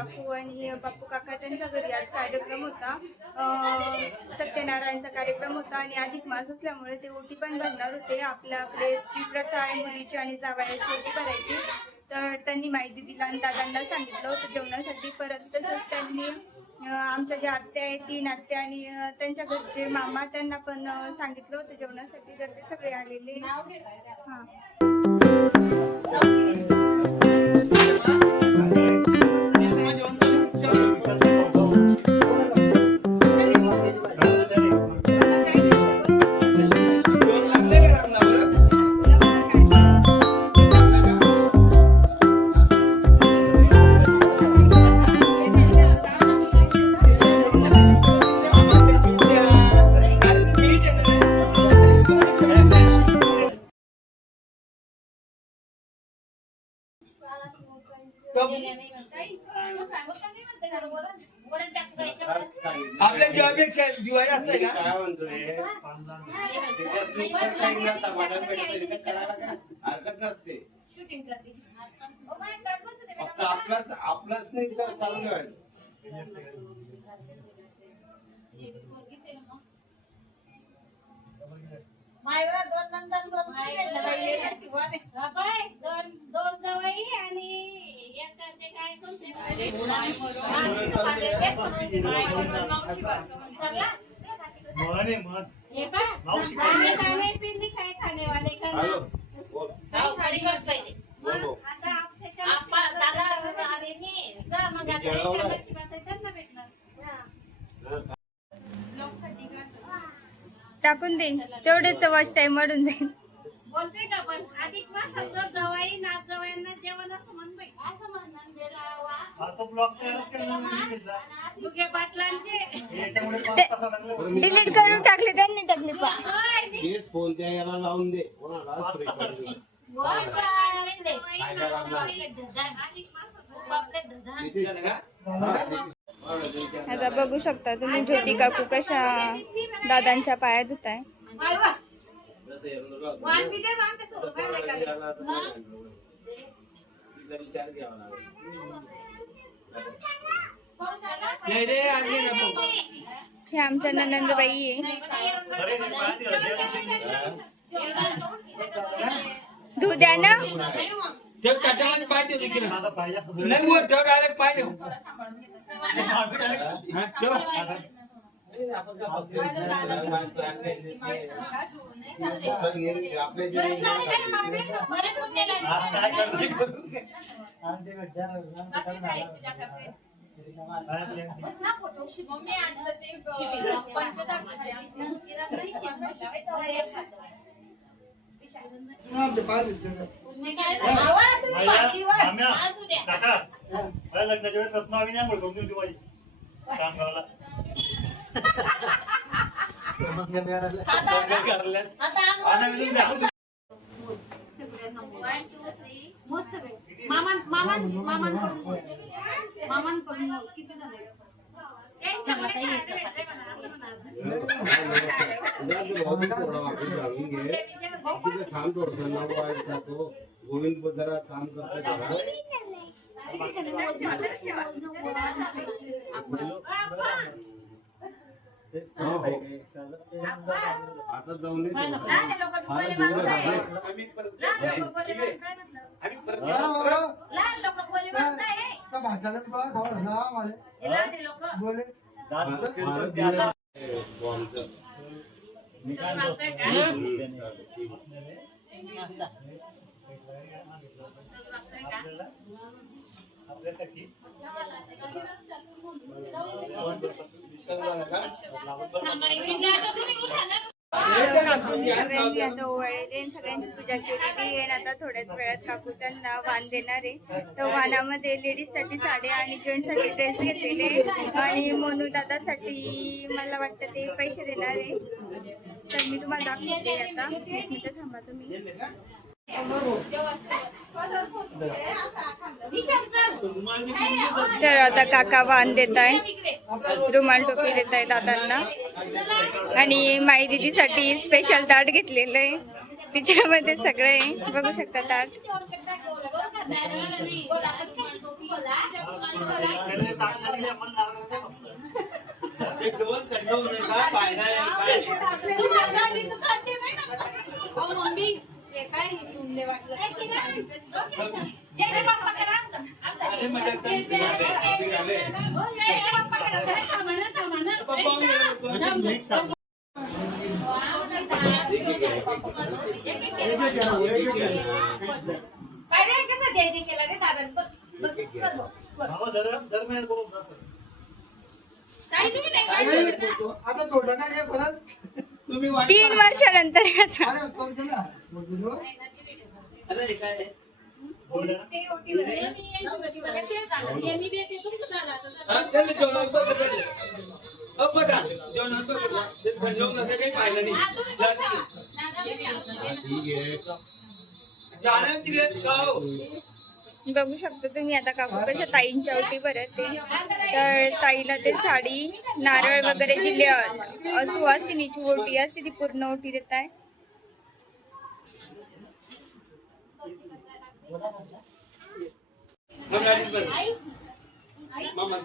काकू आणि बापू काका त्यांच्या घरी आज कार्यक्रम होता, सत्यनारायणचा कार्यक्रम होता आणि अधिक मास असल्यामुळे ते ओटी पण भरणार होते. आपले जी प्रथा आहे मुलीची आणि जावयाची ओटी भरायची, तर त्यांनी माहिती दिली आणि दादांना सांगितलं होतं जेवणासाठी. परत तसंच त्यांनी आमच्या ज्या आत्या आहेत 3 आत्या आणि त्यांच्या घरचे मामा त्यांना पण सांगितलं होतं जेवणासाठी, तर ते सगळे आलेले. हां आपल्या जीवापेक्षा जीवाची असते का? काय म्हणतोय हरकत नसते. फक्त आपलाच नाही तर चालू ठेवायचं. मायवर 2 नंतर 2 जवाई आणि एकाचे काय पिल्ली काय खाणे वाले टाकून दे, तेवढेच वॉच टाइम वाढून जाईल. बोलते का पण अधिक मासाचं जवाई नाच जवायांना जेवण असं म्हणतोय. असं म्हणणार दुगे पाटलांचे डिलीट करून टाकले त्यांनी टाकले पा तेच फोन त्या याला लावून दे. आता बघू शकता तुम्ही ज्योती काकू कशा दादांच्या पाया धुताय. हे आमच्या ननंदबाई आहे. धू द्या ना. ठेव ताटामध्ये पाय ठेव तिकडे. नाही वर ठेव, डायरेक्ट पाय ठेव. हा, ठेव. लग्नाच्या वेळेस रत्नावली नाही बोलतो तुमची बाई कामगावला थांब थोडस तो गोविंद जरा काम करता. आता जाऊन आपल्यासाठी सगळ्यांनी आता ओवाळले, सगळ्यांची पूजा केलेली आहे. आता थोड्याच वेळात काकू त्यांना वाण देणार आहे. तर वाणामध्ये लेडीज साठी साड्या आणि जेंट्स साठी ड्रेस घेतलेले आणि मोनू दादासाठी मला वाटतं ते पैसे देणार आहे. तर मी तुम्हाला दाखवते आता. 1 मिनिट थांबा तुम्ही. तर आता काका वाण देत आहे, रुमाल टोपी देत आहे दादांना आणि माई दिदीसाठी स्पेशल ताट घेतलेलं आहे. तिच्यामध्ये सगळे बघू शकता ताट. एक दोन थंड होऊ नये का? पाहिला आहे, काय नाही. अरे मजा करते. दरम्यान बोलून आता थोडं ना हे परत तुम्ही वाट 3 वर्षानंतर आता. अरे करतो ना बोलू. अरे हे काय आहे? हा, त्यांनी जेवणात बघितलं. बघा जेवणात बघितलं. ते थंड होऊ नये काही पाहिलं नाही. जाण्या तिकडे गाव. बघू शकता तुम्ही आता काकू कशा ताईंच्या ओटी भरत ते. तर ताईला ते साडी नारळ वगैरे जी सुवासिनीची ओटी असते ती पूर्ण ओटी देत आहे. मग आलीच बरं. मामा मामा.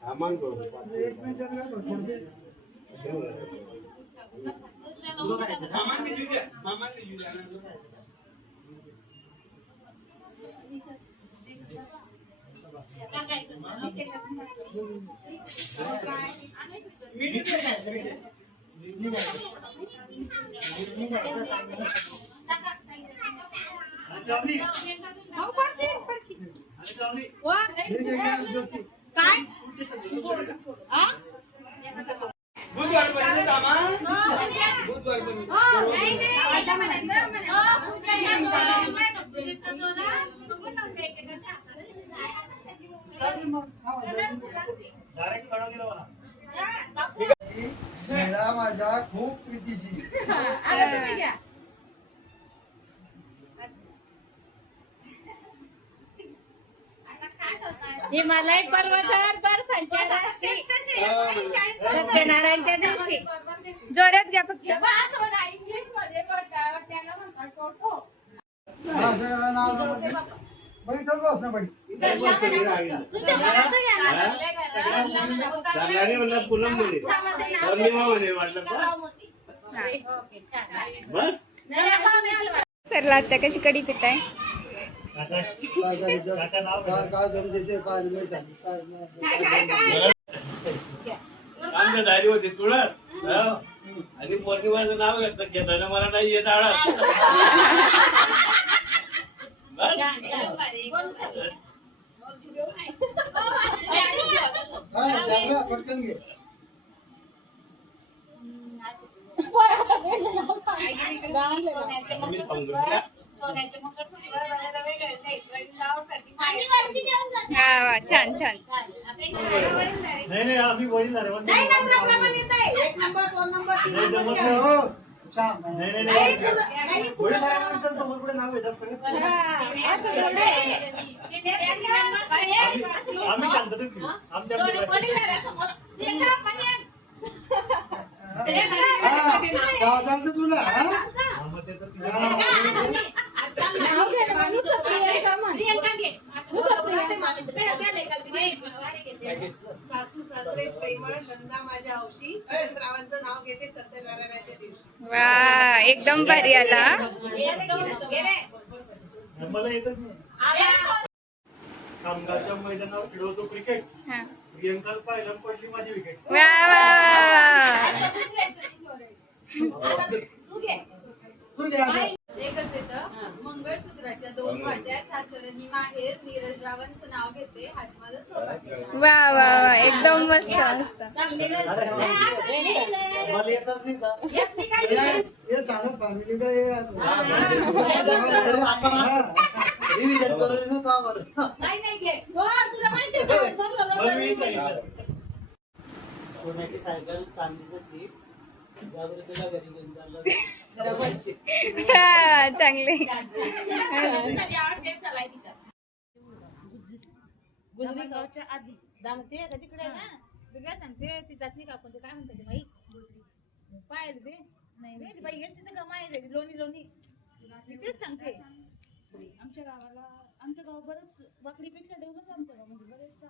सामान करू. एक मिनिट मामांनी घेऊन द्या. मामांनी घेऊन द्या. बुधवारपर्यंत कामा. बुधवारपर्यंत. डायरेक्ट कडा गेला मला. मेळा माझा खूप प्रीतीची. हिमालय पर्वतावर बर्फांच्या राशी सत्यनारायणच्या दिवशी जोरात घ्या फक्त. हा, जरा नाव सांगा. बाई, इथंच बस ना बाई. चांगल्याने म्हणलं पूनम म्हणे पौर्णिमा म्हणे वाटलं का बस सरला आता कशी कडी पिताय. काका काय करायचं? काका नाव काय समजायचं काय नाही सांग. काय नाही. आमच्या दारी होती तुळस आणि पौर्णिमाचं नाव घेताना मला नाही येत आळस बस हा, चांगला पटकन घे. मी सांगतो तुला. हा वा, छान छान. नाही नाही आम्ही वडील झाले पण नाही जमत नाही. हो, सांग. नाही नाही नाही वडील झाले माणसांचं समोर पुढे नाव घेतात सगळं. आम्ही शांततेत घेऊ. आमच्या हा, दादांचं तुला हा? मग ते तर सासू सासरे प्रेमळ नंदा माझ्या हौशी रावांचं नाव घेते सत्यनारायणाच्या दिवशी. वा, एकदम भारी आला. मला येतच नाही. कामगारच्या मैदानावर खेळवतो क्रिकेट. हा. प्रियंका पाहिलं पडली माझी विकेट. वा वा वा. तू घे आता. एकच येतं मंगळसूत्राच्या 2 वाट्या सासऱ्यांनी माहेर नीरज रावांचं नाव घेते हाच माझा सौभाग्य. वा वा वा, एकदम मस्त मस्त. मला येतच नाही का? हे साधं फॅमिली का हे रिव्हिजन करून येऊ का बरं? नाही घे तुला माहिती मग मी सांगितलं. सोन्याची सायकल चांदीचं सीट जागृतीला घरी घेऊन चाललं त्याला पैसे हा, चांगले गुजरी गावच्या आधी दामते का तिकडे आहे ना वेगळ्या सांगते ती जात नाही का आपण ते काय म्हणतात ते माहीत पाहिलं ते नाही ती बाई येते का माहिती लोणी लोणी मी तेच सांगते आमच्या गावाला आमचं गाव बरंच वाकडीपेक्षा डेव्हलप आमचं गाव म्हणजे बरेच